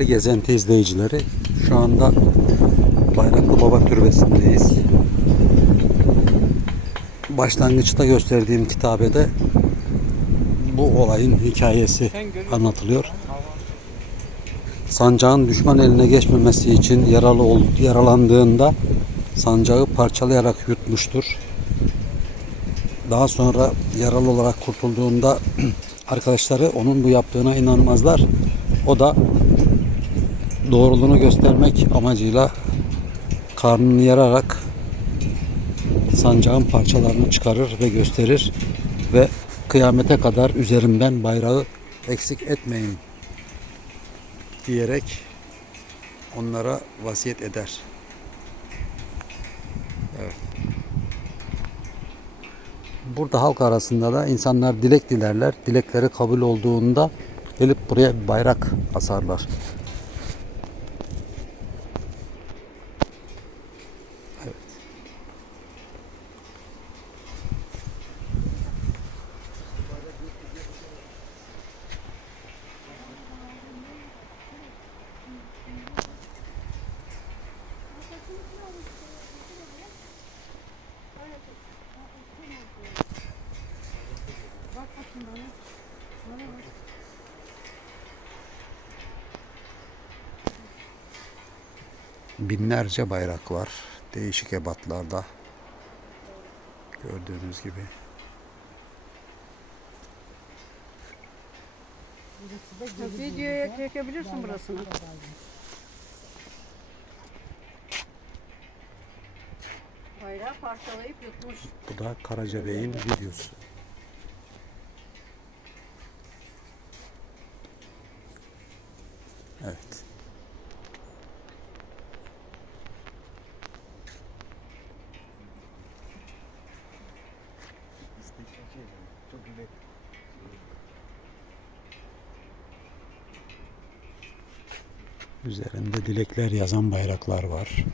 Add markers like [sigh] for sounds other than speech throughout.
Gezenti izleyicileri. Şu anda Bayraklı Baba Türbesi'ndeyiz. Başlangıçta gösterdiğim kitabede bu olayın hikayesi anlatılıyor. Sancağın düşman eline geçmemesi için yaralı ol, yaralandığında sancağı parçalayarak yutmuştur. Daha sonra yaralı olarak kurtulduğunda [clears throat] arkadaşları onun bu yaptığına inanmazlar. O da doğruluğunu göstermek amacıyla karnını yararak sancağın parçalarını çıkarır ve gösterir ve kıyamete kadar üzerimden bayrağı eksik etmeyin diyerek onlara vasiyet eder. Evet. Burada halk arasında da insanlar dilek dilerler. Dilekleri kabul olduğunda gelip buraya bayrak asarlar. Binlerce bayrak var. Değişik ebatlarda. Gördüğünüz gibi. Videoya çekebilirsin burasını. Bayrağı parçalayıp yutmuş. Bu da Karacabey'in videosu. Evet. Üzerinde dilekler yazan bayraklar var.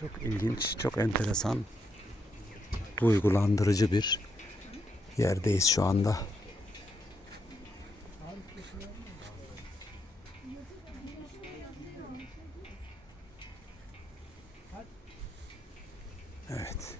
Çok ilginç, çok enteresan, duygulandırıcı bir yerdeyiz şu anda. Evet.